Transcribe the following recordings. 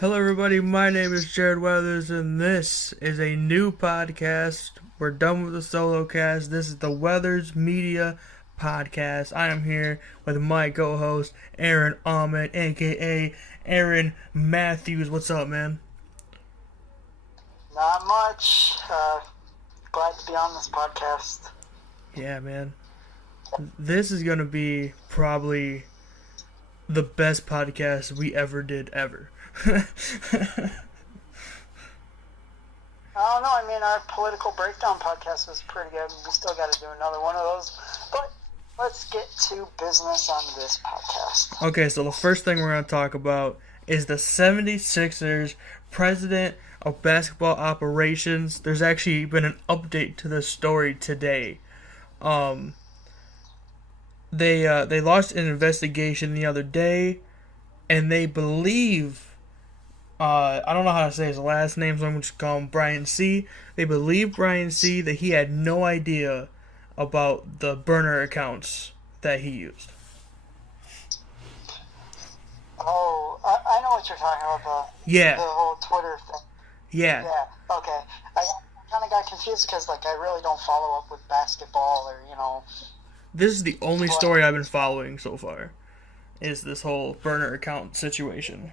Hello, everybody. My name is Jared Weathers, and this is a new podcast. We're done with the solo cast. This is the Weathers Media Podcast. I am here with my co-host Aaron Aument, aka Aaron Matthews. What's up, man? Not much. Glad to be on this podcast. Yeah, man. This is gonna be probably the best podcast we ever did ever. I don't know. I mean, our political breakdown podcast was pretty good. We still got to do another one of those. But let's get to business on this podcast. Okay, so the first thing we're going to talk about is the 76ers president of basketball operations. There's actually been an update to this story today. They launched an investigation the other day, and they believe, I don't know how to say his last name, so I'm just call him Brian C. They believe Brian C. that he had no idea about the burner accounts that he used. Oh, I know what you're talking about. Yeah. The whole Twitter thing. Yeah. Yeah. Okay. I kind of got confused because, I really don't follow up with basketball or, This is the only story I've been following so far, is this whole burner account situation.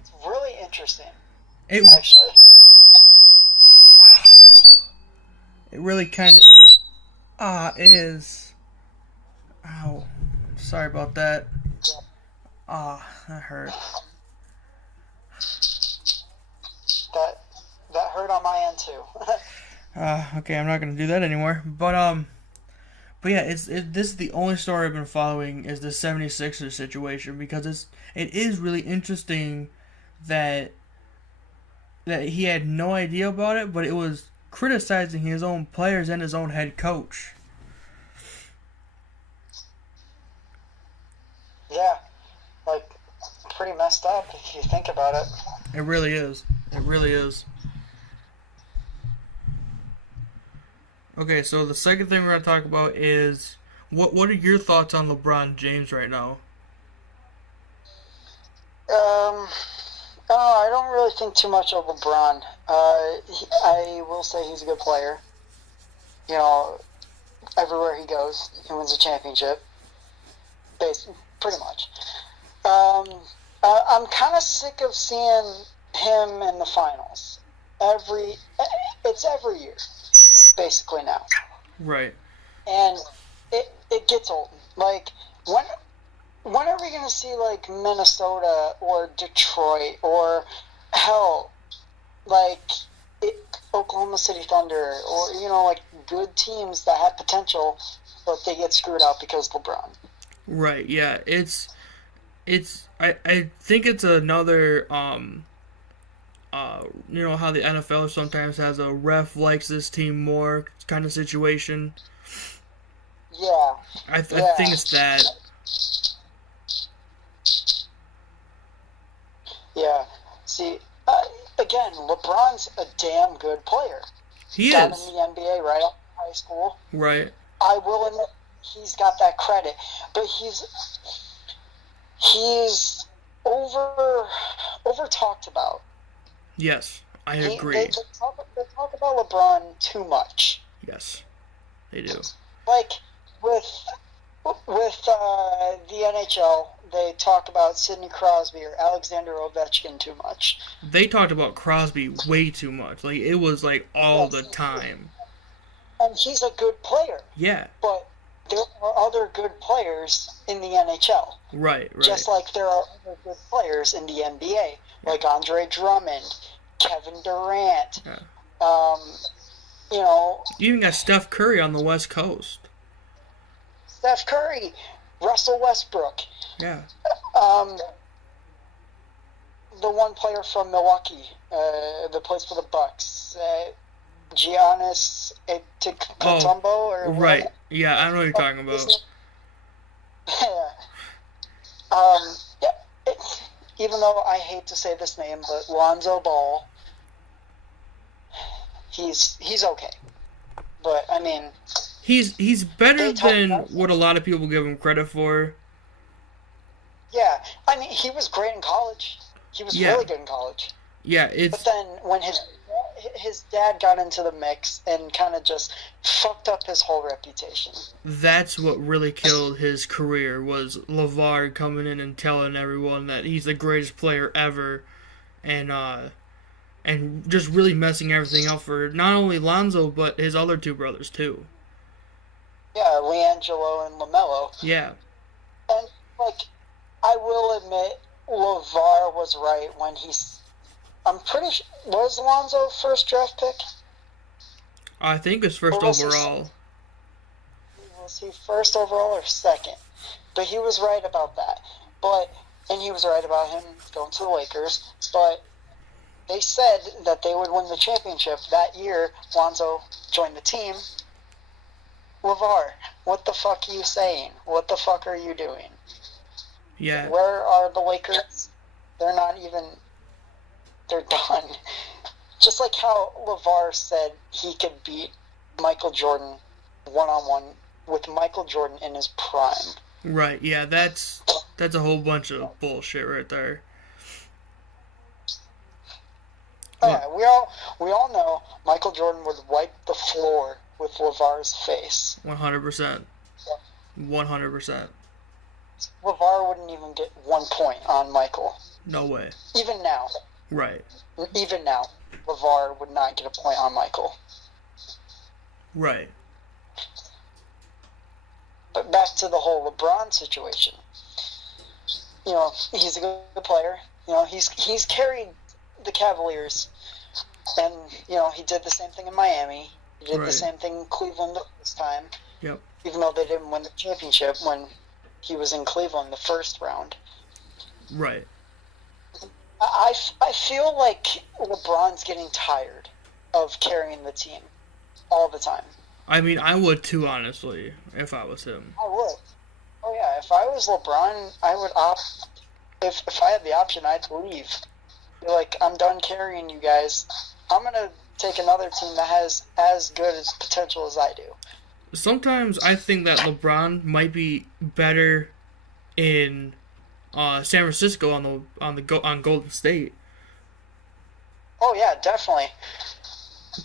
It's really interesting, Actually. It really kind of is. Ow. Sorry about that. That hurt. That hurt on my end, too. Okay, I'm not gonna do that anymore. But yeah, this is the only story I've been following is the 76ers situation, because it is really interesting that he had no idea about it, but it was criticizing his own players and his own head coach. Yeah, pretty messed up if you think about it. It really is. It really is. Okay, so the second thing we're going to talk about is what are your thoughts on LeBron James right now? I don't really think too much of LeBron. I will say he's a good player. Everywhere he goes, he wins a championship. Pretty much. I'm kind of sick of seeing him in the finals. It's every year, basically now. Right. And it gets old. When are we going to see, Minnesota or Detroit or, hell, Oklahoma City Thunder or, good teams that have potential, but they get screwed out because of LeBron? Right, yeah. I think it's another, how the NFL sometimes has a ref likes this team more kind of situation. Yeah. I think it's that. Yeah. See, again, LeBron's a damn good player. He got is. in the NBA right out of high school. Right. I will admit he's got that credit, but he's over talked about. Yes, I agree. They talk about LeBron too much. Yes, they do. With the NHL, they talk about Sidney Crosby or Alexander Ovechkin too much. They talked about Crosby way too much. It was all the time. And he's a good player. Yeah. But there are other good players in the NHL. Right. Just like there are other good players in the NBA, like Andre Drummond, Kevin Durant. Yeah. You even got Steph Curry on the West Coast. Steph Curry, Russell Westbrook. Yeah. The one player from Milwaukee that plays for the Bucks, Giannis Antetokounmpo, or right. Yeah, I know what you're talking about. Even though I hate to say this name, but Lonzo Ball, he's okay. But I mean, he's better than what a lot of people give him credit for. Yeah, I mean, he was great in college. He was Yeah. really good in college. Yeah, But it's then when his dad got into the mix and kind of just fucked up his whole reputation. that's what really killed his career was LeVar coming in and telling everyone that he's the greatest player ever, and just really messing everything up for not only Lonzo but his other two brothers too. Yeah, LiAngelo and LaMelo. Yeah, And, like, I will admit, LeVar was right when I'm pretty sure, was Lonzo first draft pick? I think it's first Or overall. Was he first overall or second? But he was right about that. And he was right about him going to the Lakers. But they said that they would win the championship that year. Lonzo joined the team. LeVar, what the fuck are you saying? What the fuck are you doing? Yeah, Where are the Lakers? They're not even. They're done. Just like how LeVar said he could beat Michael Jordan one-on-one with Michael Jordan in his prime. right. Yeah, that's a whole bunch of bullshit right there. Oh, yeah, we all know Michael Jordan would wipe the floor with LeVar's face. 100%. 100%. LeVar wouldn't even get 1 point on Michael. No way. Even now. Right. Even now, LeVar would not get a point on Michael. Right. But back to the whole LeBron situation. You know, he's a good player. You know, he's carried the Cavaliers, and you know he did the same thing in Miami. He did the same thing in Cleveland this time. Yep. Even though they didn't win the championship when he was in Cleveland the first round. Right. I feel like LeBron's getting tired of carrying the team all the time. I mean, I would too, honestly, if I was him. I would. Oh yeah, if I was LeBron, I would opt. If I had the option, I'd leave. Be like, I'm done carrying you guys. I'm gonna take another team that has as good as potential as I do. Sometimes I think that LeBron might be better in San Francisco on Golden State. Oh yeah, definitely.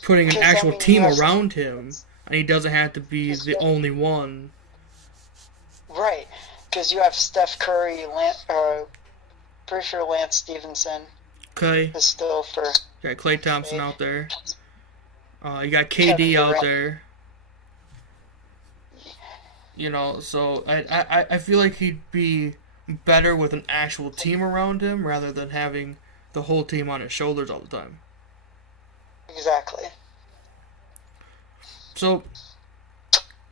Putting an actual team around him, and he doesn't have to be the only one. Right, because you have Steph Curry, pretty sure Lance Stevenson Okay. is still for. You got Klay Thompson out there. You got KD out there. You know, so I feel like he'd be better with an actual team around him rather than having the whole team on his shoulders all the time. Exactly. So,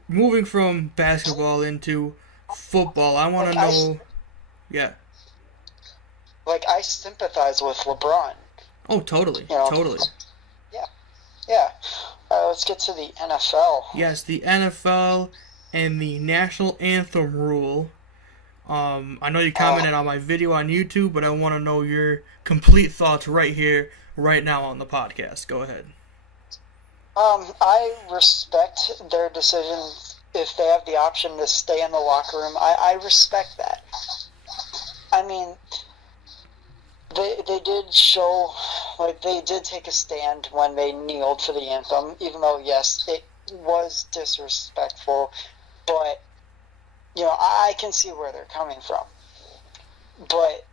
moving from basketball into football, I want to know... Yeah. Like, I sympathize with LeBron. Oh, totally. You know? Totally. Yeah. Let's get to the NFL. Yes, the NFL and the national anthem rule. I know you commented on my video on YouTube, but I want to know your complete thoughts right here, right now on the podcast. Go ahead. I respect their decision if they have the option to stay in the locker room. I respect that. I mean, they did show, like, they did take a stand when they kneeled for the anthem, even though, yes, it was disrespectful, but, you know, I can see where they're coming from. But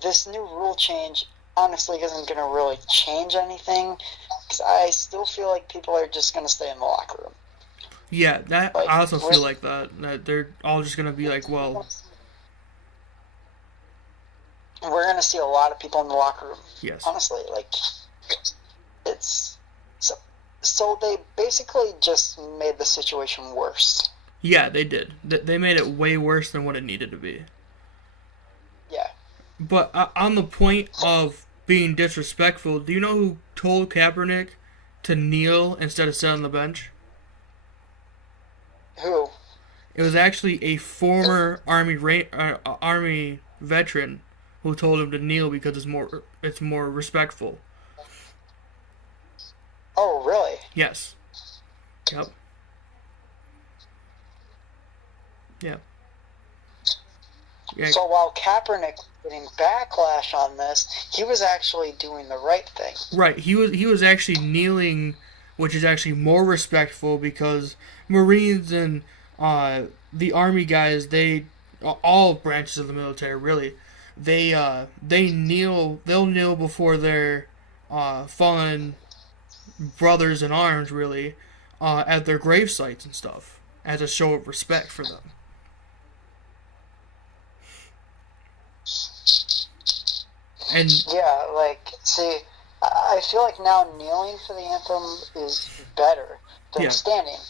this new rule change honestly isn't going to really change anything, because I still feel like people are just going to stay in the locker room. Yeah, that I also feel like that they're all just going to be like, well... We're going to see a lot of people in the locker room. Yes. Honestly, like, it's... So they basically just made the situation worse. Yeah, they did. They made it way worse than what it needed to be. Yeah. But on the point of being disrespectful, do you know who told Kaepernick to kneel instead of sit on the bench? Who? It was actually a former Army veteran who told him to kneel because it's more respectful. Oh, really? Yes. Yep. Yeah. Yeah. So while Kaepernick was getting backlash on this, he was actually doing the right thing. Right. He was actually kneeling, which is actually more respectful because Marines and the Army guys, they all branches of the military really, they kneel. They'll kneel before their fallen brothers in arms really, at their grave sites and stuff as a show of respect for them. And Yeah, like, see, I feel like now kneeling for the anthem is better than Yeah. standing,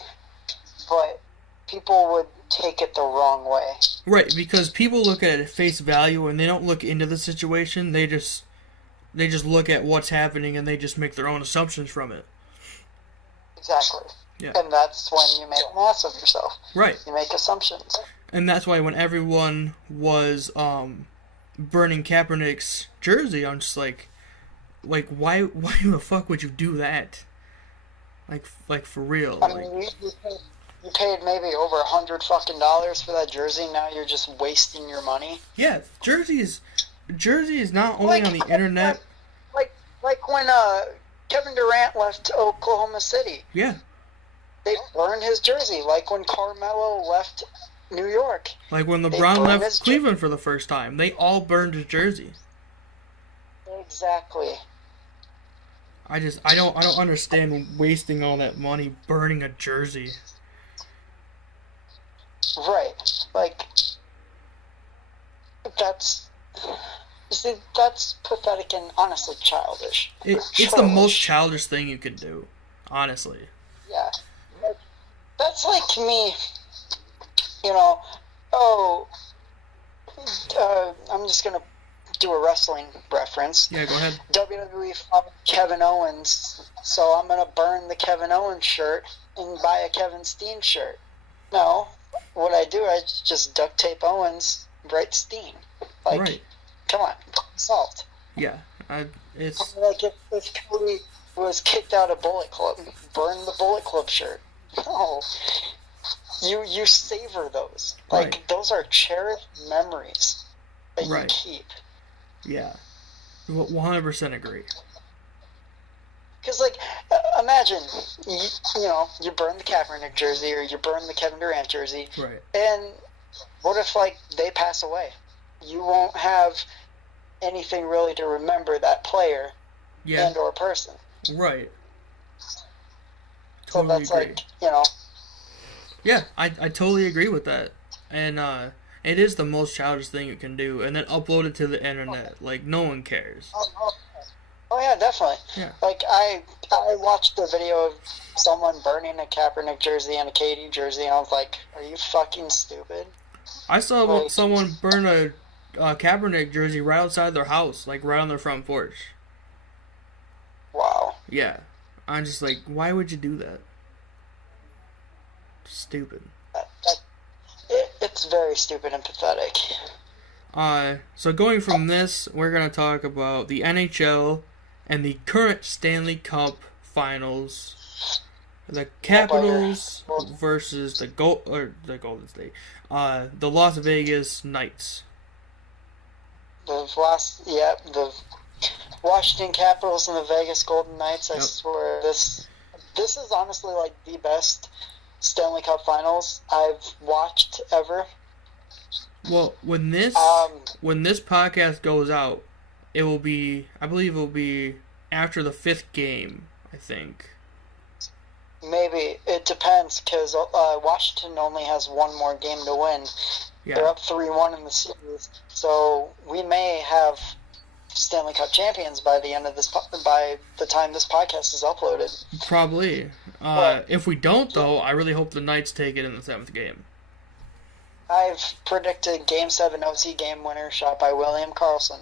but people would take it the wrong way. right, because people look at it at face value and they don't look into the situation. They just look at what's happening and they just make their own assumptions from it. Exactly. Yeah. And that's when you make an ass of yourself. Right. You make assumptions. And that's why when everyone was burning Kaepernick's jersey, I'm just like why the fuck would you do that? Like for real. I mean, you paid maybe over $100 for that jersey. Now you're just wasting your money. Yeah, jersey is not only on the internet. Like when Kevin Durant left Oklahoma City. Yeah. They burned his jersey. Like when Carmelo left New York. Like when LeBron left Cleveland for the first time, they all burned his jersey. Exactly. I don't understand wasting all that money burning a jersey. Right. Like that's pathetic and honestly childish. It's the most childish thing you could do, honestly. Yeah. That's like me, I'm just going to do a wrestling reference. Yeah, go ahead. WWE found Kevin Owens, so I'm going to burn the Kevin Owens shirt and buy a Kevin Steen shirt. No, what I do, I just duct tape Owens, write Steen. Like, right. Come on, solved. Yeah, it's... Like if Cody was kicked out of Bullet Club, burn the Bullet Club shirt. No. You savor those. Like, right. Those are cherished memories that right. you keep. Yeah. 100% agree. Because, like, imagine, you burn the Kaepernick jersey or you burn the Kevin Durant jersey. Right. And what if, like, they pass away? You won't have anything really to remember that player and or person. Right. So Totally that's agree. Like, Yeah, I totally agree with that. And it is the most childish thing you can do. And then upload it to the internet. Like, no one cares. Oh yeah, definitely. Yeah. Like, I watched the video of someone burning a Kaepernick jersey and a KD jersey, and I was like, are you fucking stupid? I saw someone burn a Kaepernick jersey right outside their house, like right on their front porch. Wow. Yeah. I'm just like, why would you do that? Stupid. It's very stupid and pathetic. So going from this, we're going to talk about the NHL and the current Stanley Cup Finals. The Capitals versus the Golden State. The Las Vegas Knights. The Washington Capitals and the Vegas Golden Knights. I swear, this is honestly like the best Stanley Cup Finals I've watched ever. Well, when this podcast goes out, I believe it will be after the 5th game, I think. Maybe. It depends, because Washington only has one more game to win. Yeah. They're up 3-1 in the series, so we may have Stanley Cup champions by the time this podcast is uploaded. Probably. If we don't, though, I really hope the Knights take it in the 7th game. I've predicted Game 7 OT game winner shot by William Karlsson.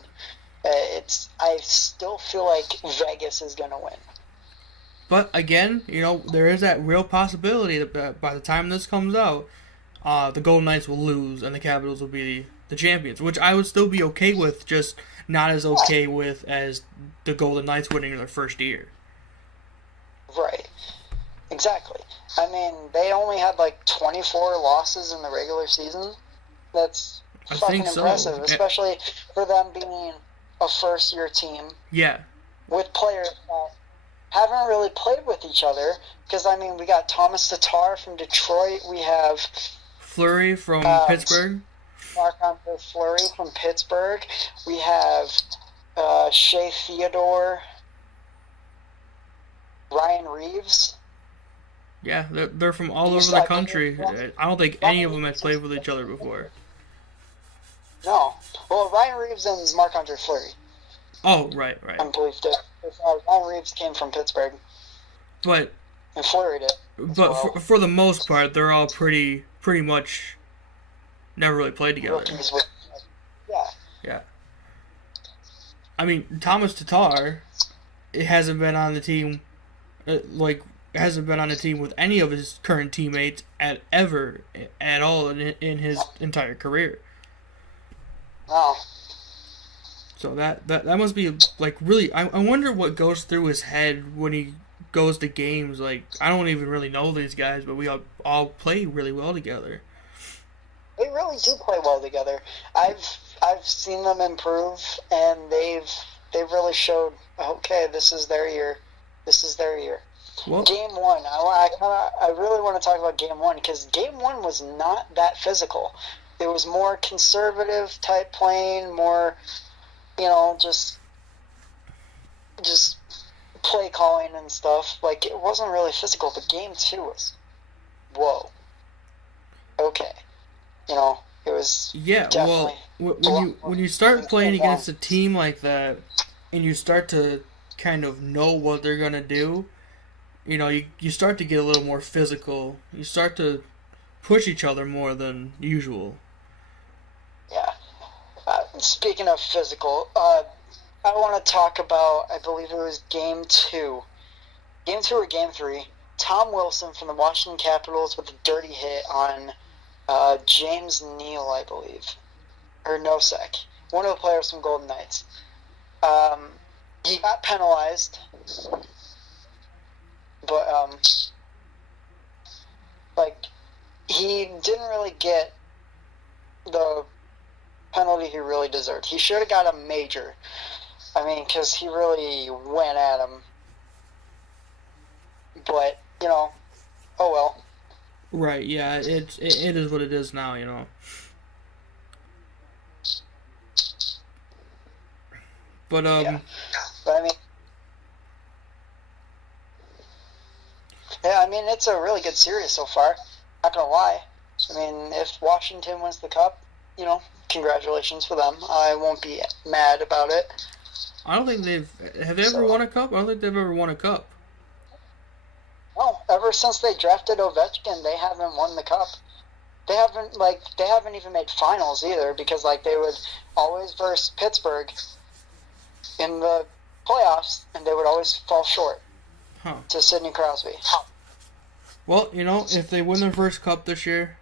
I still feel like Vegas is going to win. But again, there is that real possibility that by the time this comes out, the Golden Knights will lose and the Capitals will be the champions, which I would still be okay with, just not as okay with as the Golden Knights winning their first year. Right. Exactly. I mean, they only had like 24 losses in the regular season. That's I fucking think so. impressive, especially for them being a first-year team Yeah. with players that haven't really played with each other. Because, I mean, we got Thomas Tatar from Detroit. We have Fleury from Pittsburgh. Marc-Andre Fleury from Pittsburgh. We have Shea Theodore, Ryan Reeves. Yeah, they're from all over the country. I don't think any of them have played with each other before. No. Well, Ryan Reeves and Marc-Andre Fleury. Oh, right. I believe that Ryan Reeves came from Pittsburgh. But And Fleury did. for the most part, they're all pretty much never really played together. Rookies with, yeah. Yeah. I mean, Thomas Tatar, it hasn't been on the team, hasn't been on the team with any of his current teammates at all in his entire career. No. So that must be like really. I wonder what goes through his head when he goes to games. Like, I don't even really know these guys, but we all play really well together. They really do play well together. I've seen them improve, and they've really showed. Okay, this is their year. This is their year. Well, Game 1, I really want to talk about Game 1 because Game 1 was not that physical. It was more conservative type playing, more, just play calling and stuff. Like, it wasn't really physical, but Game 2 was, whoa. Okay. It was definitely... Well, when you start playing against a team like that, and you start to kind of know what they're going to do, you start to get a little more physical. You start to push each other more than usual. Yeah. Speaking of physical, I want to talk about, I believe it was Game 2. Game 2 or Game 3. Tom Wilson from the Washington Capitals with a dirty hit on James Neal, I believe. Or Nosek. One of the players from Golden Knights. He got penalized. But, he didn't really get the penalty he really deserved. He should have got a major. I mean, because he really went at him. But, oh well. Right, yeah, it is what it is now, But, Yeah. But, I mean, it's a really good series so far. Not gonna lie. I mean, if Washington wins the cup, congratulations for them. I won't be mad about it. I don't think have they ever won a cup? I don't think they've ever won a cup. No, ever since they drafted Ovechkin, they haven't won the cup. They haven't even made finals either because they would always verse Pittsburgh in the playoffs, and they would always fall short to Sidney Crosby. Well, if they win their first cup this year,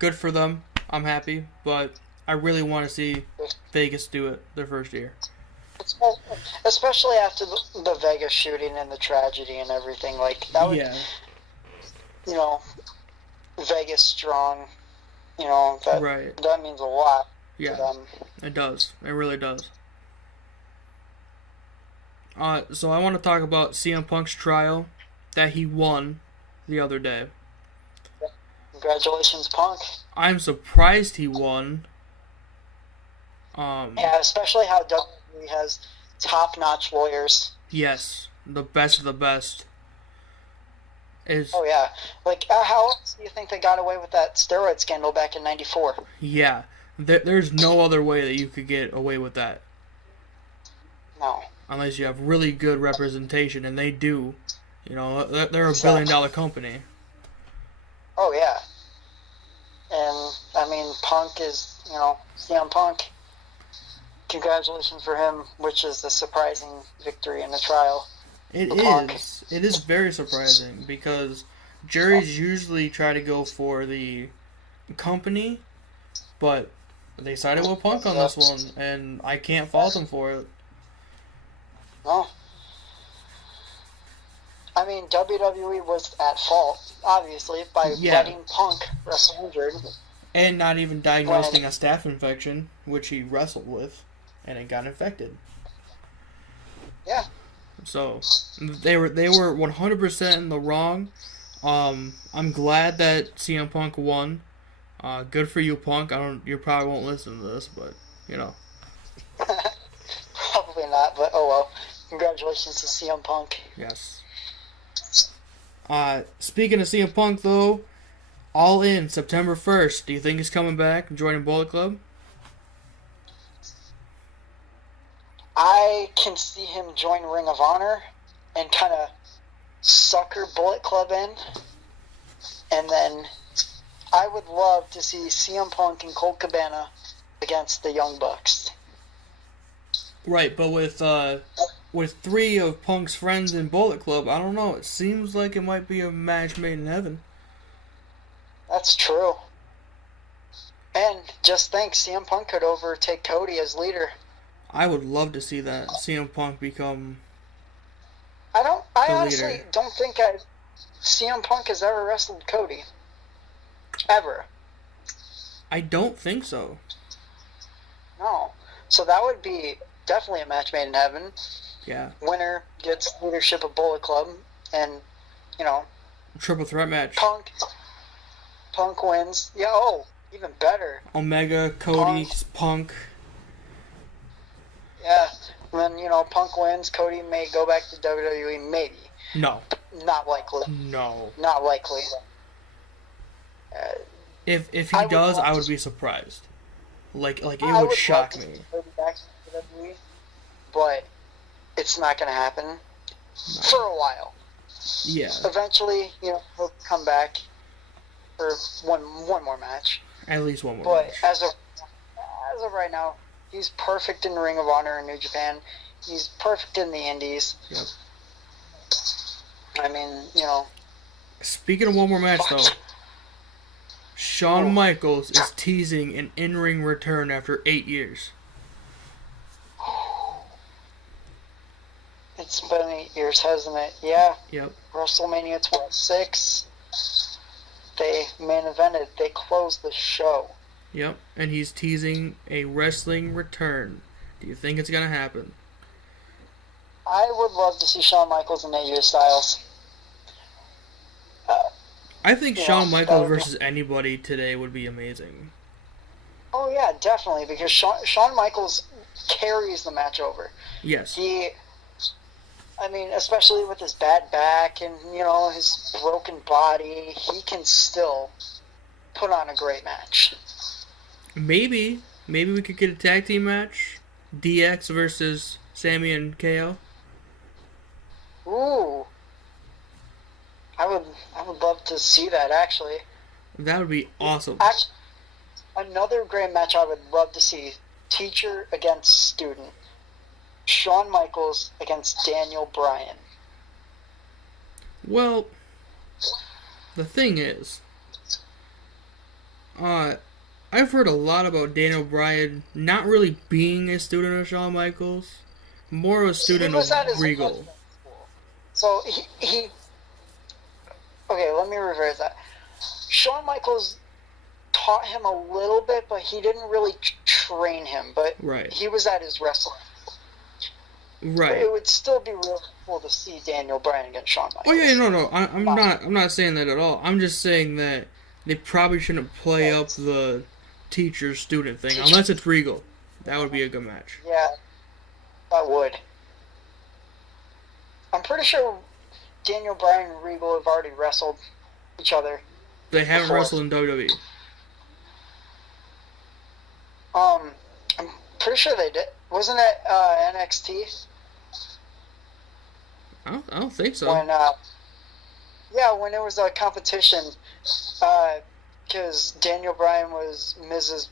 good for them. I'm happy, but I really want to see Vegas do it their first year. Especially after the Vegas shooting and the tragedy and everything. That would, Vegas strong, that means a lot to them. It does. It really does. So I want to talk about CM Punk's trial that he won the other day. Congratulations, Punk. I'm surprised he won. Yeah, especially how WWE has top-notch lawyers. Yes, the best of the best. Oh yeah, how else do you think they got away with that steroid scandal back in '94? Yeah, there's no other way that you could get away with that. No. Unless you have really good representation, and they do. They're a billion-dollar company. Oh yeah. And Punk is, CM Punk. Congratulations for him, which is a surprising victory in the trial. It is. It is very surprising because juries usually try to go for the company, but they sided with Punk on this one, and I can't fault them for it. No. WWE was at fault, obviously, by letting Punk wrestle injured. And not even when diagnosing a staph infection, which he wrestled with, and it got infected. yeah, So they were 100% in the wrong. I'm glad that CM Punk won. Good for you, Punk. You probably won't listen to this, but you know. probably not, but oh well. Congratulations to CM Punk. Yes. Speaking of CM Punk though, All In September 1st. Do you think he's coming back and joining Bullet Club? I can see him join Ring of Honor and kind of sucker Bullet Club in, and then I would love to see CM Punk and Colt Cabana against the Young Bucks. Right, but with three of Punk's friends in Bullet Club, I don't know. It seems like it might be a match made in heaven. That's true. And just think, CM Punk could overtake Cody as leader. I would love to see that CM Punk become. I the honestly leader. don't think CM Punk has ever wrestled Cody. Ever. I don't think so. No. So that would be definitely a match made in heaven. Yeah. Winner gets leadership of Bullet Club, and, you know, Triple threat match. Punk wins. Yeah, oh, even better. Omega, Cody, Punk. Yeah. And then, you know, Punk wins. Cody may go back to WWE, maybe. No. Not likely. No. Not likely. If he does, I would be surprised. Like it would shock me. Back to WWE, but it's not going to happen for a while. Yeah. Eventually, you know, he'll come back for one more match. At least one more But match. as of right now, he's perfect in Ring of Honor in New Japan. He's perfect in the Indies. Yep. I mean, you know. Speaking of one more match, though, Shawn Michaels is teasing an in-ring return after 8 years. It's been 8 years, hasn't it? Yeah. Yep. WrestleMania 26. They main evented. They closed the show. Yep. And he's teasing a wrestling return. Do you think it's going to happen? I would love to see Shawn Michaels and AJ Styles. I think Yeah, Shawn that Michaels would be- versus anybody today would be amazing. Oh yeah, definitely, because Shawn Michaels carries the match over. Yes. I mean, especially with his bad back and, you know, his broken body, he can still put on a great match. Maybe we could get a tag team match. DX versus Sammy and KO. Ooh. I would love to see that, actually. That would be awesome. Another great match I would love to see. Teacher against student. Shawn Michaels against Daniel Bryan. Well, the thing is, I've heard a lot about Daniel Bryan not really being a student of Shawn Michaels, more a student was at of his Regal. wrestling school. So he okay, let me reverse that. Shawn Michaels taught him a little bit, but he didn't really train him. But Right. he was at his wrestling. Right. It would still be real cool to see Daniel Bryan against Shawn Michaels. Oh yeah, no. I'm not saying that at all. I'm just saying that they probably shouldn't play up the teacher-student thing unless it's Regal. That would be a good match. Yeah, that would. I'm pretty sure Daniel Bryan and Regal have already wrestled each other. They haven't Before. wrestled in WWE. I'm pretty sure they did. Wasn't it NXT? I don't think so. When when it was a competition, because Daniel Bryan was Mrs.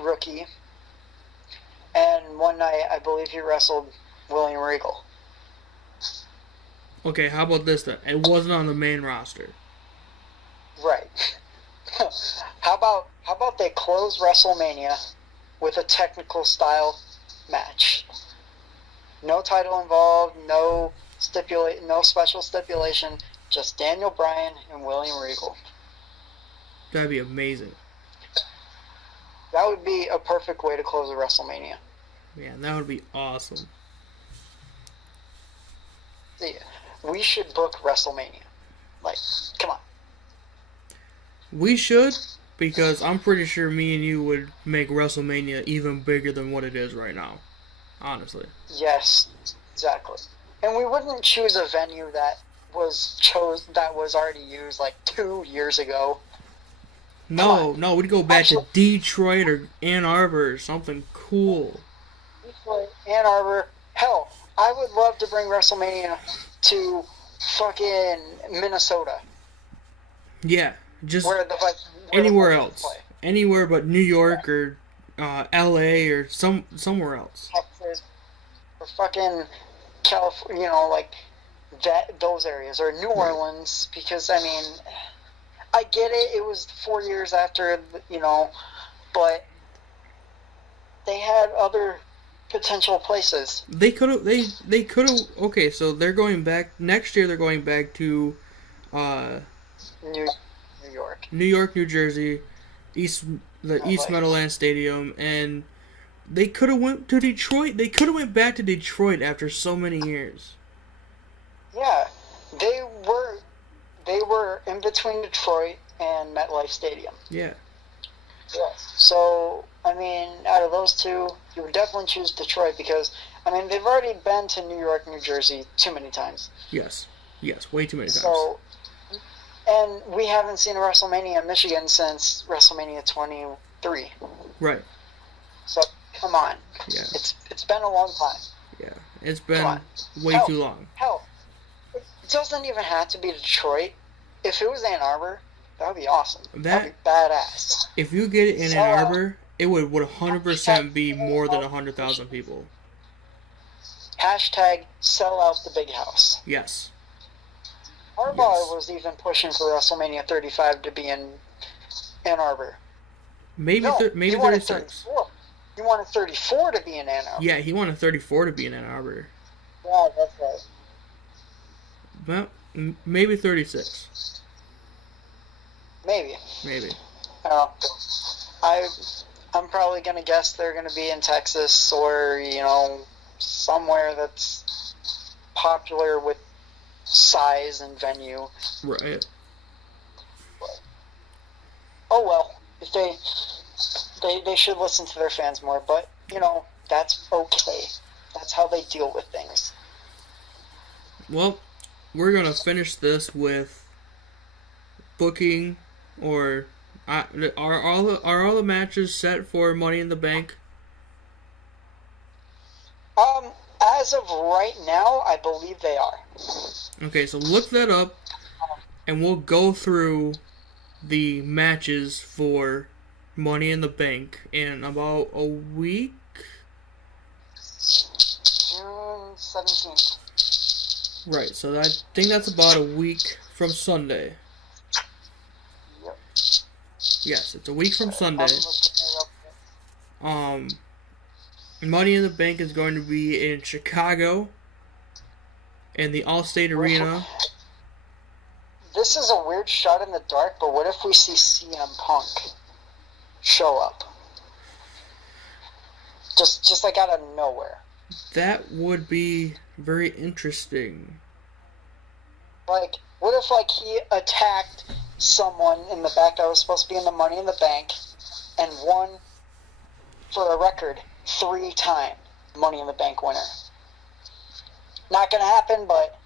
Rookie, and one night I believe he wrestled William Regal. Okay, how about this then? It wasn't on the main roster. Right. How about they close WrestleMania with a technical style match? No title involved, no special stipulation, just Daniel Bryan and William Regal. That'd be amazing. That would be a perfect way to close a WrestleMania. Yeah, that would be awesome. Yeah. We should book WrestleMania. Like, come on. We should, because I'm pretty sure me and you would make WrestleMania even bigger than what it is right now. Honestly. Yes, exactly. And we wouldn't choose a venue that was already used like 2 years ago. No, we'd go back to Detroit or Ann Arbor or something cool. Detroit, Ann Arbor. Hell, I would love to bring WrestleMania to fucking Minnesota. Yeah, just where anywhere else. Play. Anywhere but New York or LA or somewhere else. Texas or fucking California, like those areas, or New Orleans, because I mean, I get it. It was 4 years after, but they had other potential places. They could have. They could have. Okay, so they're going back next year. They're going back to New York, New Jersey, East Meadowlands Stadium, and they could have went to Detroit. They could have went back to Detroit after so many years. Yeah, they were in between Detroit and MetLife Stadium. Yeah. Yes. So, I mean, out of those two, you would definitely choose Detroit because, I mean, they've already been to New York, New Jersey too many times. Yes, way too many times. So, and we haven't seen a WrestleMania in Michigan since WrestleMania 23. Right. So, come on. Yeah. It's been a long time. Yeah, it's been way too long. Hell, it doesn't even have to be Detroit. If it was Ann Arbor, that would be awesome. That would be badass. If you get it in Ann Arbor, it would 100% be more than 100,000 people. Hashtag sell out the big house. Yes. Harbaugh was even pushing for WrestleMania 35 to be in Ann Arbor. Maybe 36. He wanted 34 to be in Ann Arbor. Yeah, he wanted 34 to be in Ann Arbor. Yeah, that's right. Well, maybe 36. Maybe. I'm probably going to guess they're going to be in Texas or, somewhere that's popular with size and venue. Right. But, oh well, if they should listen to their fans more, but, that's okay. That's how they deal with things. Well, we're going to finish this with booking, or are all the matches set for Money in the Bank? As of right now, I believe they are. Okay, so look that up, and we'll go through the matches for Money in the Bank in about a week. June 17th. Right, so I think that's about a week from Sunday. Yep. Yes, it's a week from Sunday. Money in the Bank is going to be in Chicago, in the Allstate Arena. This is a weird shot in the dark, but what if we see CM Punk show up? Just like out of nowhere. That would be very interesting. Like, what if he attacked someone in the back that was supposed to be in the Money in the Bank and won for a record 3-time Money in the Bank winner? Not gonna happen, but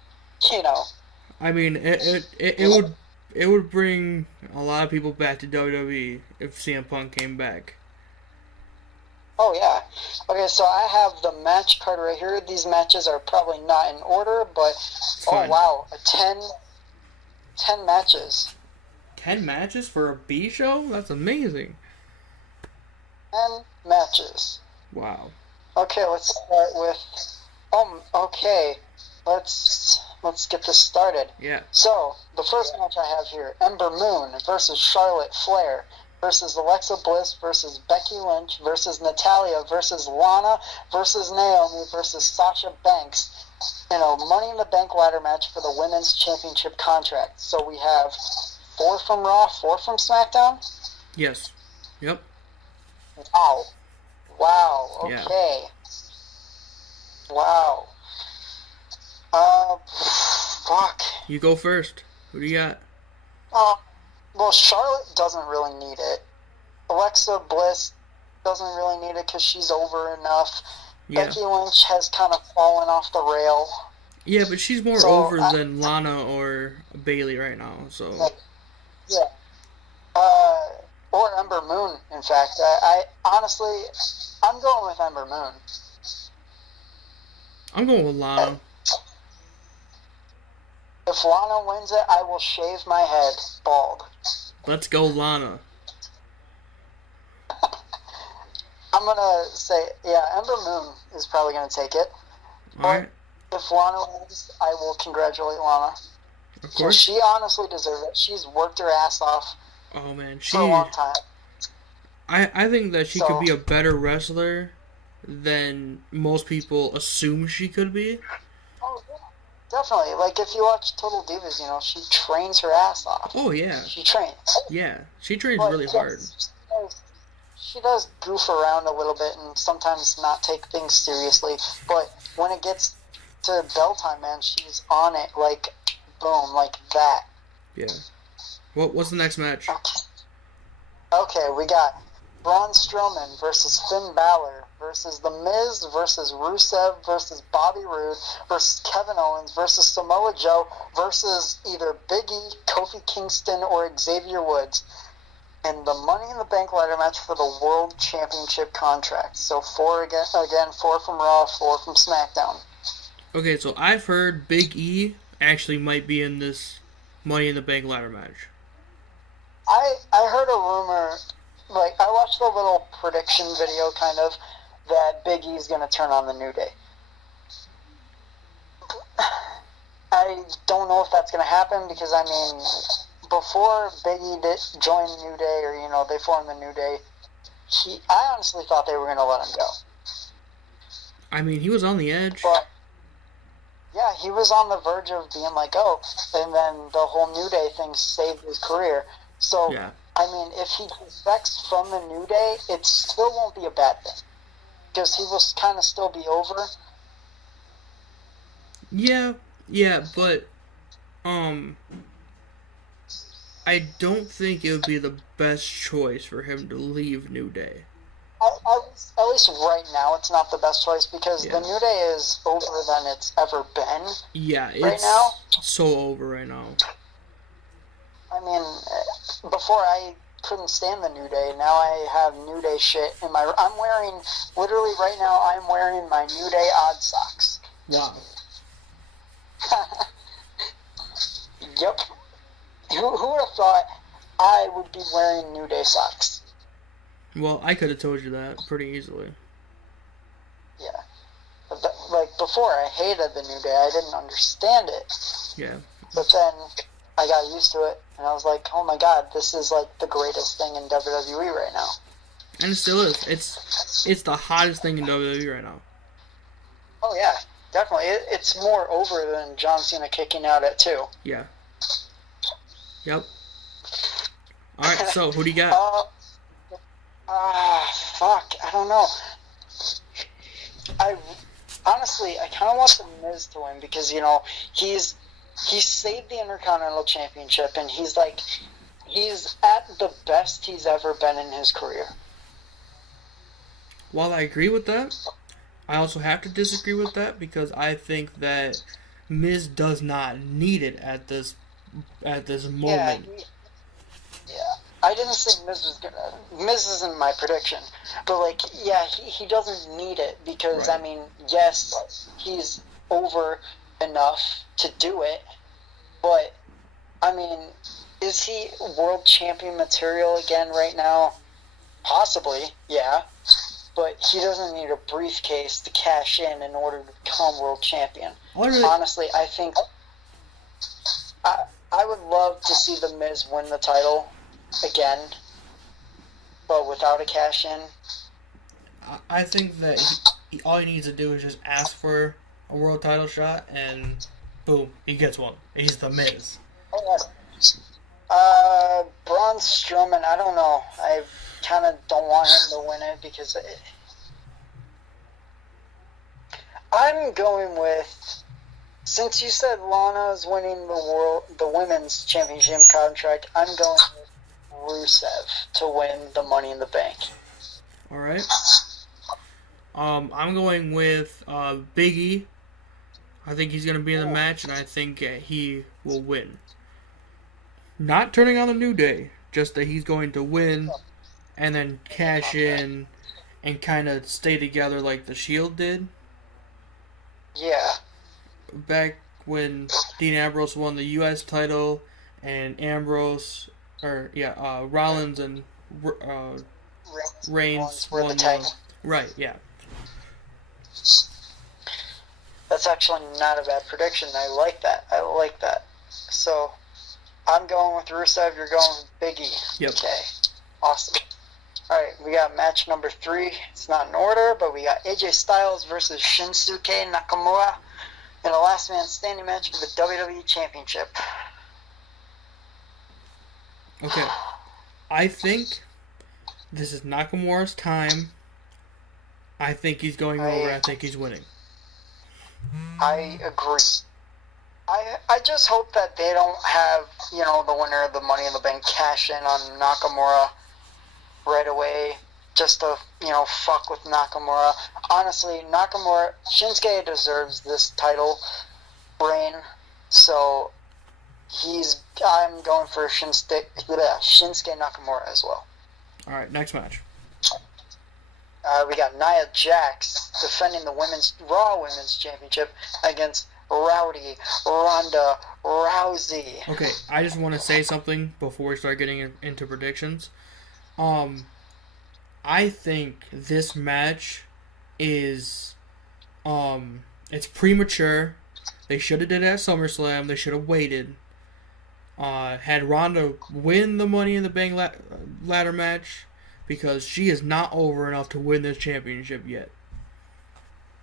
I mean, it would bring a lot of people back to WWE if CM Punk came back. Oh yeah. Okay, so I have the match card right here. These matches are probably not in order, but Fine. Oh wow, 10 matches. 10 matches for a B show? That's amazing. 10 matches. Wow. Okay, let's start with. Okay, let's get this started. Yeah. So the first match I have here: Ember Moon versus Charlotte Flair versus Alexa Bliss versus Becky Lynch versus Natalya versus Lana versus Naomi versus Sasha Banks in a Money in the Bank ladder match for the Women's Championship contract. So we have 4 from Raw, 4 from SmackDown. Yes. Yep. Wow. Wow. Yeah. Okay. Wow. Fuck. You go first. Who do you got? Uh, well, Charlotte doesn't really need it. Alexa Bliss doesn't really need it because she's over enough. Yeah. Becky Lynch has kind of fallen off the rail. Yeah, but she's more So, over than Lana or Bailey right now. So yeah. Or Ember Moon, in fact. I honestly, I'm going with Ember Moon. I'm going with Lana. If Lana wins it, I will shave my head bald. Let's go, Lana. I'm gonna say, yeah, Ember Moon is probably gonna take it. All right. If Lana wins, I will congratulate Lana. Of Because course. she honestly deserves it. She's worked her ass off Oh man, for a long time. I think that she So- could be a better wrestler than most people assume she could be. Oh, yeah. Definitely. Like, if you watch Total Divas, you know, she trains her ass off. Oh yeah, She trains. yeah. She trains But, really yes, hard. She does goof around a little bit and sometimes not take things seriously. But when it gets to bell time, man, she's on it like, boom, like that. Yeah. What's the next match? Okay, we got Braun Strowman versus Finn Balor versus The Miz versus Rusev versus Bobby Roode versus Kevin Owens versus Samoa Joe versus either Big E, Kofi Kingston, or Xavier Woods. And the Money in the Bank ladder match for the World Championship contract. So 4 again, 4 from Raw, 4 from SmackDown. Okay, so I've heard Big E actually might be in this Money in the Bank ladder match. I heard a rumor, like, I watched the little prediction video, kind of, that Big E's going to turn on the New Day. I don't know if that's going to happen because, I mean, before Big E joined New Day, or, you know, they formed the New Day, I honestly thought they were going to let him go. I mean, he was on the edge. But, yeah, he was on the verge of being like, oh, and then the whole New Day thing saved his career. So, Yeah. I mean, if he defects from the New Day, it still won't be a bad thing. Because he will kind of still be over. Yeah, but I don't think it would be the best choice for him to leave New Day. At least right now, it's not the best choice because Yeah. the New Day is over than it's ever been. Yeah, it's Right now? so over right now. I mean, before I couldn't stand the New Day. Now I have New Day shit in my... I'm wearing... Literally right now, I'm wearing my New Day odd socks. Wow. Yep. Who would have thought I would be wearing New Day socks? Well, I could have told you that pretty easily. Yeah. But like, before, I hated the New Day. I didn't understand it. Yeah. But then I got used to it, and I was like, oh my god, this is like the greatest thing in WWE right now. And it still is. It's the hottest thing in WWE right now. Oh yeah, definitely. It's more over than John Cena kicking out at 2. Yeah. Yep. Alright, so who do you got? Fuck, I don't know. Honestly, I kind of want the Miz to win because, you know, he's saved the Intercontinental Championship, and he's at the best he's ever been in his career. While I agree with that, I also have to disagree with that because I think that Miz does not need it at this moment. Yeah. I didn't say Miz was gonna... Miz isn't my prediction. But, like, yeah, he doesn't need it because, Right. I mean, yes, he's over enough to do it, but, I mean, is he world champion material again right now? Possibly, yeah. But he doesn't need a briefcase to cash in order to become world champion. Honestly, I think... I would love to see The Miz win the title again, but without a cash in. I think that all he needs to do is just ask for a world title shot, and boom, he gets one. He's the Miz. Braun Strowman, I don't know. kind of don't want him to win it because I'm going with, since you said Lana's winning the women's championship contract, I'm going with Rusev to win the Money in the Bank. All right. I'm going with Big E. I think he's going to be in the match, and I think he will win. Not turning on the New Day, just that he's going to win and then cash in and kind of stay together like the Shield did. Yeah. Back when Dean Ambrose won the U.S. title and Rollins and Reigns won the title. Right, yeah. That's actually not a bad prediction. I like that. So, I'm going with Rusev. You're going with Big E. Yep. Okay. Awesome. All right, we got match number 3. It's not in order, but we got AJ Styles versus Shinsuke Nakamura in a last man standing match for the WWE Championship. Okay. I think this is Nakamura's time. I think he's going over. I think he's winning. I agree. I just hope that they don't have, the winner of the Money in the Bank cash in on Nakamura right away just to, fuck with Nakamura. Honestly, Shinsuke deserves this title reign, so I'm going for Shinsuke Nakamura as well. All right, next match. We got Nia Jax defending the Raw Women's Championship against Rowdy Ronda Rousey. Okay, I just want to say something before we start getting into predictions. I think this match is, it's premature. They should have did it at SummerSlam. They should have waited. Had Ronda win the Money in the Bank ladder match, because she is not over enough to win this championship yet.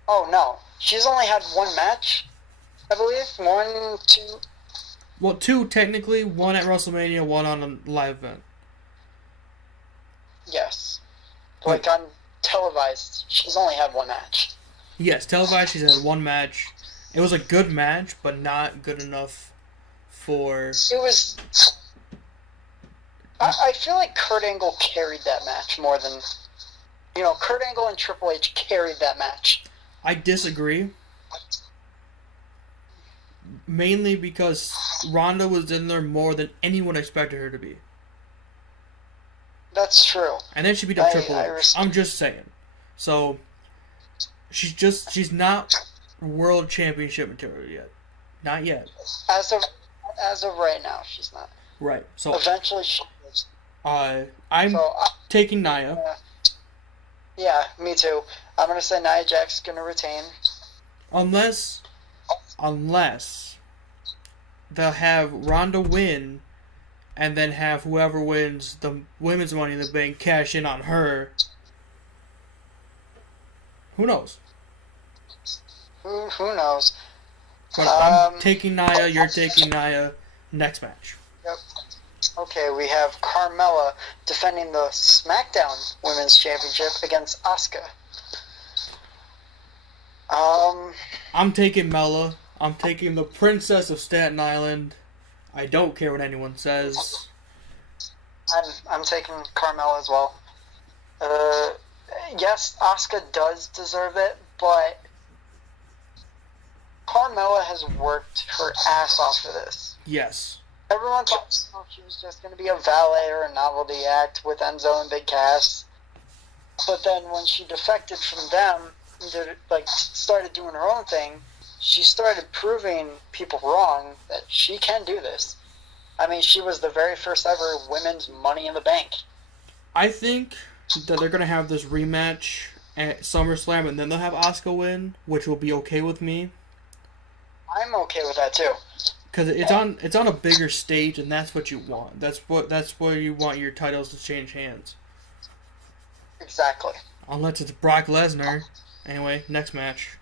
Oh, no. She's only had one match, I believe. 1, 2. Well, 2 technically. 1 at WrestleMania, 1 on a live event. Yes. Like on televised, she's only had one match. Yes, televised, she's had 1 match. It was a good match, but not good enough for... It was... I feel like Kurt Angle carried that match more than... Kurt Angle and Triple H carried that match. I disagree. Mainly because Ronda was in there more than anyone expected her to be. That's true. And then she beat up Triple H. I'm just saying. So, she's not world championship material yet. Not yet. As of right now, she's not. Right. So eventually she is. I'm taking Nia. Yeah, me too. I'm gonna say Nia Jax is gonna retain. Unless they'll have Ronda win, and then have whoever wins the women's Money in the Bank cash in on her. Who knows? Who knows? But I'm taking Nia. You're taking Nia. Next match. Yep. Okay, we have Carmella defending the SmackDown Women's Championship against Asuka. I'm taking Mella. I'm taking the Princess of Staten Island. I don't care what anyone says. I'm taking Carmella as well. Yes, Asuka does deserve it, but Carmella has worked her ass off for this. Yes. Everyone thought she was just going to be a valet or a novelty act with Enzo and Big Cass. But then when she defected from them, started doing her own thing, she started proving people wrong that she can do this. I mean, she was the very first ever women's Money in the Bank. I think that they're going to have this rematch at SummerSlam, and then they'll have Asuka win, which will be okay with me. I'm okay with that too. Because it's on a bigger stage, and that's what you want. That's where you want your titles to change hands. Exactly. Unless it's Brock Lesnar. Anyway, next match.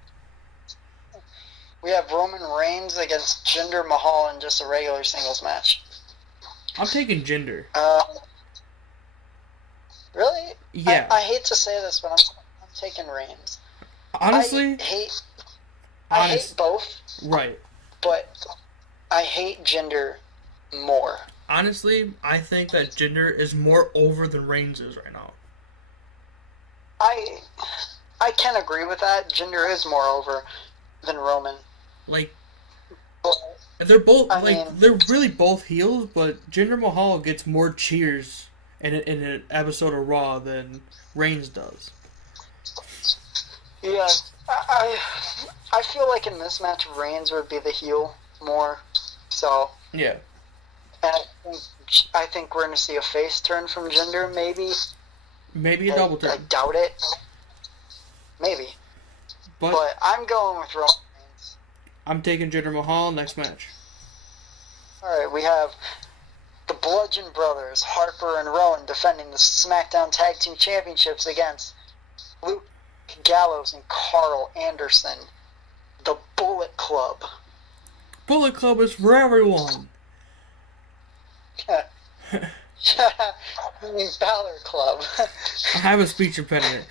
We have Roman Reigns against Jinder Mahal in just a regular singles match. I'm taking Jinder. Really? Yeah. I hate to say this, but I'm taking Reigns. Honestly, I hate both, right. but I hate Jinder more. Honestly, I think that Jinder is more over than Reigns is right now. I I can agree with that. Jinder is more over than Roman. Like, But, they're both I like mean, they're really both heels, but Jinder Mahal gets more cheers in an episode of Raw than Reigns does. yeah, I I feel like in this match Reigns would be the heel more. So, Yeah. and I think we're gonna see a face turn from Jinder. Maybe a double turn. I doubt it. Maybe. But I'm going with Roman Reigns. I'm taking Jinder Mahal next match. Alright, we have the Bludgeon Brothers, Harper and Rowan, defending the SmackDown Tag Team Championships against Luke Gallows and Carl Anderson. The Bullet Club. Bullet Club is for everyone. I mean, Balor Club. I have a speech impediment.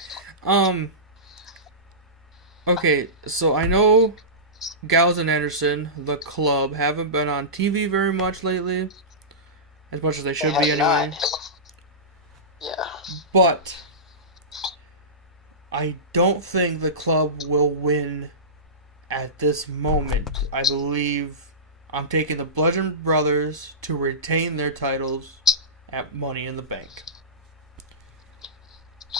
Okay, so I know Gallows and Anderson, the club, haven't been on TV very much lately. As much as they should be anyway. Yeah. But I don't think the club will win at this moment. I believe I'm taking the Bludgeon Brothers to retain their titles at Money in the Bank.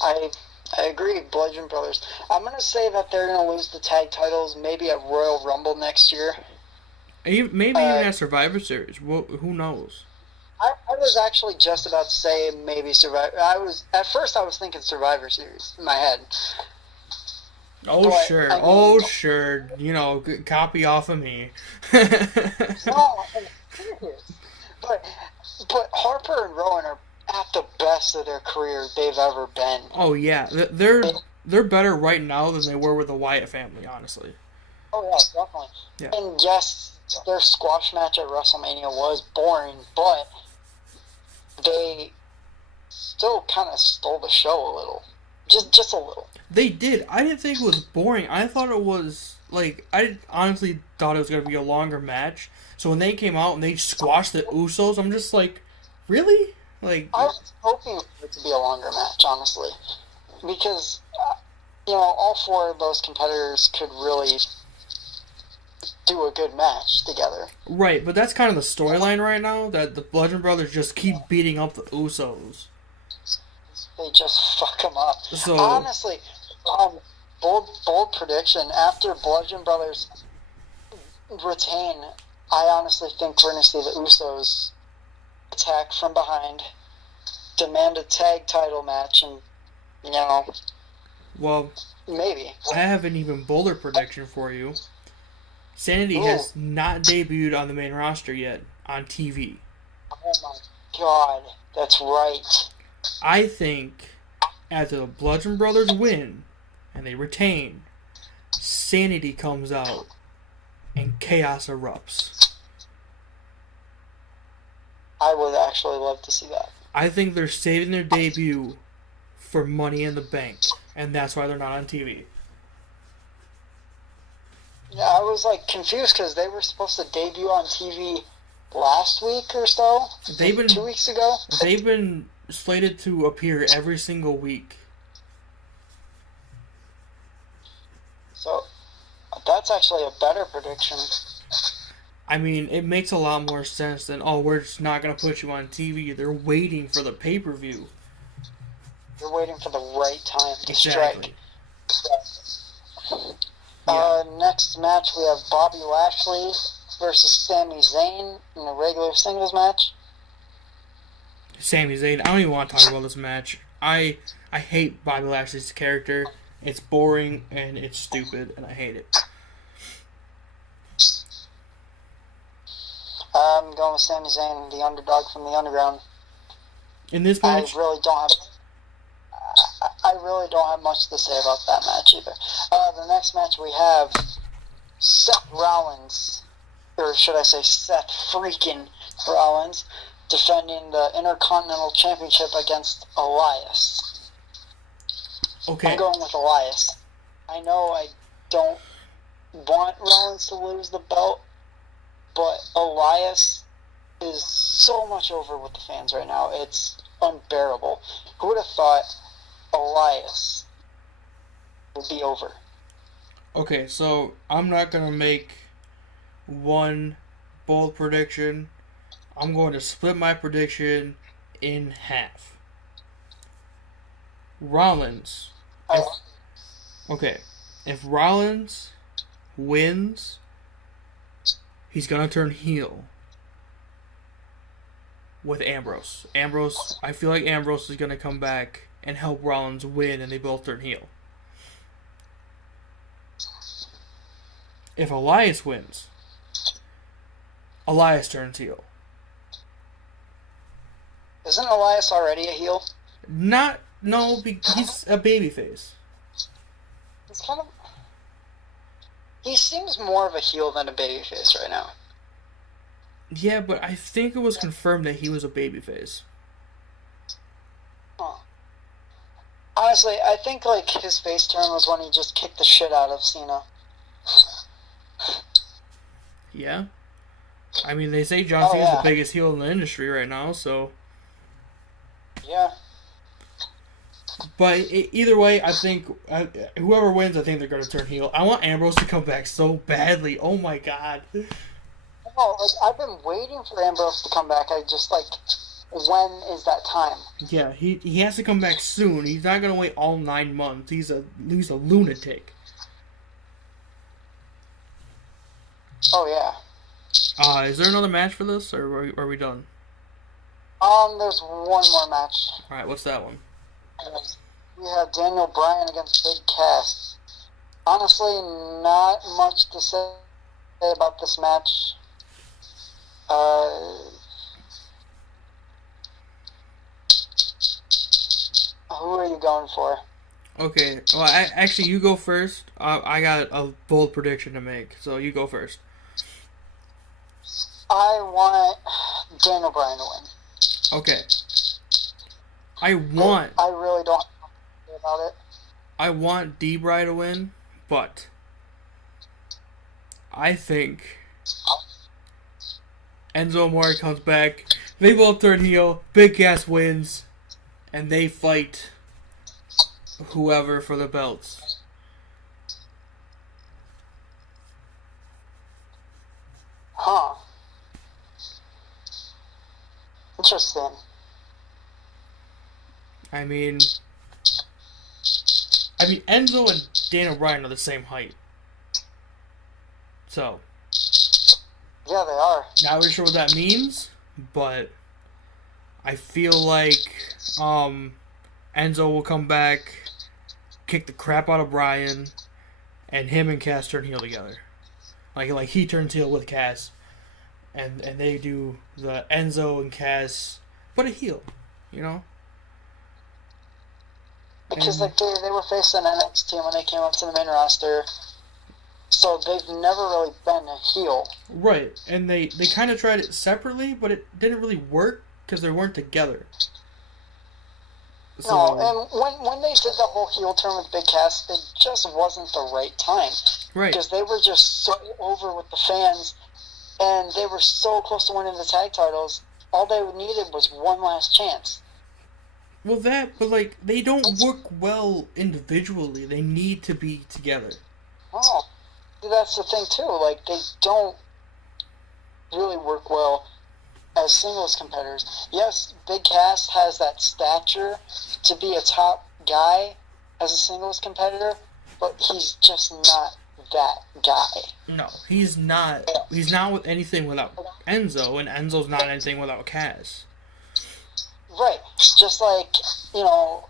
I agree, Bludgeon Brothers. I'm going to say that they're going to lose the tag titles maybe at Royal Rumble next year. Maybe even at Survivor Series. Well, who knows? I was actually just about to say maybe Survivor. At first I was thinking Survivor Series in my head. Oh, but, sure. I mean, Sure. You know, copy off of me. No, I'm serious. But Harper and Rowan are at the best of their career they've ever been. Oh, yeah. They're better right now than they were with the Wyatt family, honestly. Oh, yeah, definitely. Yeah. And yes, their squash match at WrestleMania was boring, but they still kind of stole the show a little. Just a little. They did. I didn't think it was boring. I thought it was, like, I honestly thought it was going to be a longer match. So when they came out and they squashed the Usos, I'm just like, really? Like, I was hoping for it to be a longer match, honestly. Because, all four of those competitors could really do a good match together. right, but that's kind of the storyline right now, that the Bludgeon Brothers just keep beating up the Usos. They just fuck them up. So, honestly, bold prediction. After Bludgeon Brothers retain, I honestly think we're going to see the Usos attack from behind, demand a tag title match, and, well, maybe. I have an even bolder prediction for you. Sanity has not debuted on the main roster yet on TV. Oh my god, that's right. I think after the Bludgeon Brothers win and they retain, Sanity comes out and chaos erupts. I would actually love to see that. I think they're saving their debut for Money in the Bank, and that's why they're not on TV. Yeah, I was confused because they were supposed to debut on TV last week or so. 2 weeks ago. They've been slated to appear every single week. So that's actually a better prediction. I mean, it makes a lot more sense than, we're just not going to put you on TV. They're waiting for the pay-per-view. They're waiting for the right time to Exactly. strike. Next match, we have Bobby Lashley versus Sami Zayn in a regular singles match. Sami Zayn, I don't even want to talk about this match. I hate Bobby Lashley's character. It's boring, and it's stupid, and I hate it. I'm going with Sami Zayn, the underdog from the underground. In this match, I really don't have much to say about that match either. The next match we have Seth Rollins, or should I say Seth freaking Rollins, defending the Intercontinental Championship against Elias. Okay. I'm going with Elias. I know I don't want Rollins to lose the belt, but Elias is so much over with the fans right now. It's unbearable. Who would have thought Elias would be over? Okay, so I'm not going to make one bold prediction. I'm going to split my prediction in half. Rollins. If Rollins wins, he's going to turn heel with Ambrose. I feel like Ambrose is going to come back and help Rollins win, and they both turn heel. If Elias wins, Elias turns heel. Isn't Elias already a heel? He's a babyface. It's kind of... He seems more of a heel than a babyface right now. Yeah, but I think it was confirmed that he was a babyface. Huh. Honestly, I think like his face turn was when he just kicked the shit out of Cena. Yeah. I mean, they say John Cena's the biggest heel in the industry right now, so... Yeah. But either way, I think whoever wins, I think they're going to turn heel. I want Ambrose to come back so badly. Oh my god. No, like, I've been waiting for Ambrose to come back. I just, like, when is that time? Yeah, he has to come back soon. He's not going to wait all 9 months. He's a lunatic. Oh, yeah. Is there another match for this, or are we done? There's one more match. Alright, what's that one? We have Daniel Bryan against Big Cass. Honestly, not much to say about this match. Who are you going for? Okay, well, actually, you go first. I got a bold prediction to make, so you go first. I want Daniel Bryan to win. Okay. I really don't know about it. I want D-Bry to win, but I think Enzo Amore comes back, they both turn heel, Big Cass wins, and they fight whoever for the belts. Huh. Interesting. I mean, Enzo and Daniel Bryan are the same height. So. Yeah, they are. Not really sure what that means, but I feel like Enzo will come back, kick the crap out of Bryan, and him and Cass turn heel together. Like he turns heel with Cass, and they do the Enzo and Cass, but a heel, you know? Because like they were facing NXT when they came up to the main roster, so they've never really been a heel. Right, and they kind of tried it separately, but it didn't really work because they weren't together. So, no, and when they did the whole heel turn with Big Cass, it just wasn't the right time. Right. Because they were just so over with the fans, and they were so close to winning the tag titles. All they needed was one last chance. Well, but like they don't work well individually. They need to be together. Oh, that's the thing too. Like they don't really work well as singles competitors. Yes, Big Cass has that stature to be a top guy as a singles competitor, but he's just not that guy. No, he's not. He's not with anything without Enzo, and Enzo's not anything without Cass. Right. Just like, you know,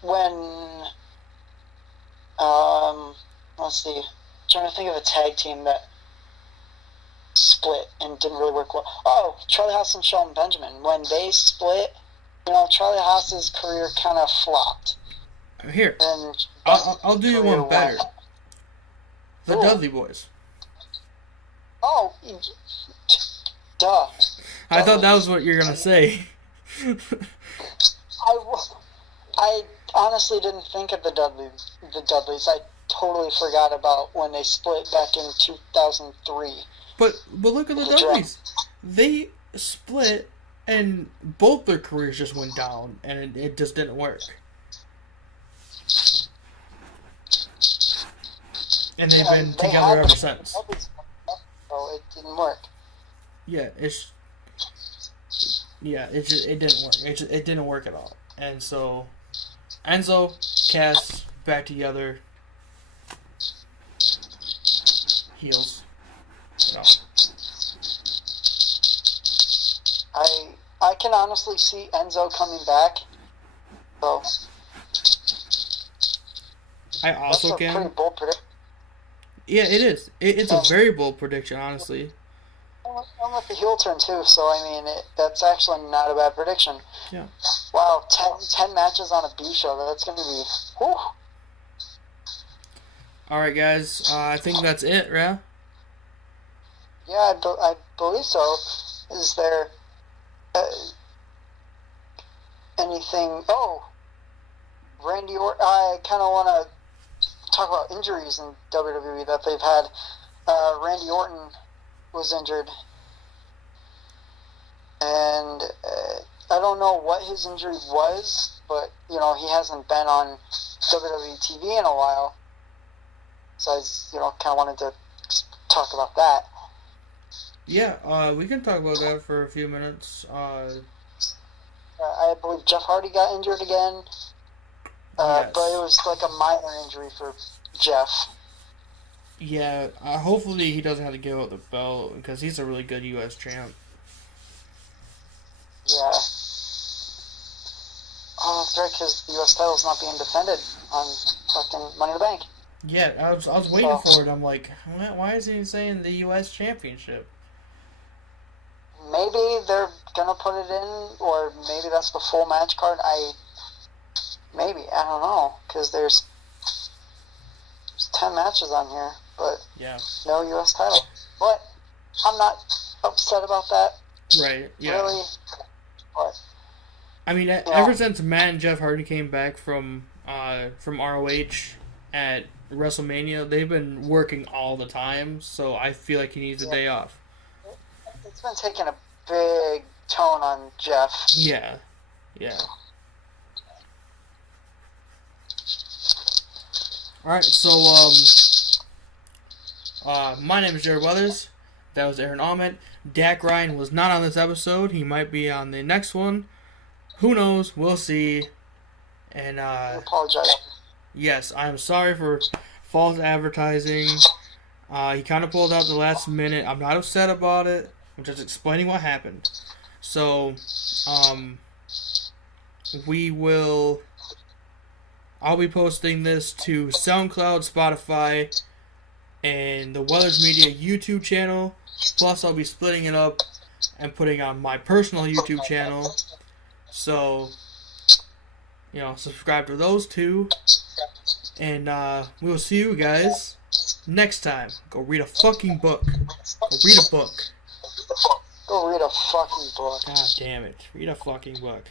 when, let's see, I'm trying to think of a tag team that split and didn't really work well. Oh, Charlie Haas and Shelton Benjamin. When they split, you know, Charlie Haas's career kind of flopped. Here, And I'll do you one better. The Dudley Boys. Oh, duh. I thought that was what you were gonna say. I, I honestly didn't think of the Dudleys. I totally forgot about when they split back in 2003. But look at the Dudleys. They split, and both their careers just went down, and it just didn't work. And they've been together ever since. So it didn't work. Yeah, it didn't work. It didn't work at all. And so, Enzo, Cass, back together. Heels. You know. I can honestly see Enzo coming back. So I also that's a can. pretty bold prediction. Yeah, it is. It's a very bold prediction, honestly. I'm with the heel turn too, so I mean that's actually not a bad prediction. Yeah. Wow, 10 matches on a B show. That's gonna be. Whew. All right, guys. I think that's it, right? Yeah, I believe so. Is there anything? Oh, Randy Orton. I kind of want to talk about injuries in WWE that they've had. Randy Orton was injured, and I don't know what his injury was, but you know he hasn't been on WWE TV in a while, so I kind of wanted to talk about that. Yeah, we can talk about that for a few minutes. I believe Jeff Hardy got injured again, Yes. but it was like a minor injury for Jeff. Yeah, hopefully he doesn't have to give up the belt because he's a really good U.S. champ. Yeah. Oh, that's right, because the U.S. title's not being defended on fucking Money in the Bank. Yeah, I was waiting for it. I'm like, why is he saying the U.S. championship? Maybe they're gonna put it in, or maybe that's the full match card. I don't know, because there's 10 matches on here, but Yeah. no U.S. title. But I'm not upset about that. Right. Yeah. Really. But I mean, ever since Matt and Jeff Hardy came back from ROH at WrestleMania, they've been working all the time. So I feel like he needs a day off. it's been taking a big tone on Jeff. Yeah. Yeah. Alright, so, my name is Jared Weathers. That was Aaron Aument. Dak Ryan was not on this episode. He might be on the next one. Who knows? We'll see. And, I apologize. yes, I'm sorry for false advertising. He kind of pulled out the last minute. I'm not upset about it. I'm just explaining what happened. So, I'll be posting this to SoundCloud, Spotify, and the Weathers Media YouTube channel. Plus, I'll be splitting it up and putting on my personal YouTube channel. So, subscribe to those two. And we'll see you guys next time. Go read a fucking book. Go read a book. Go read a fucking book. God damn it. Read a fucking book.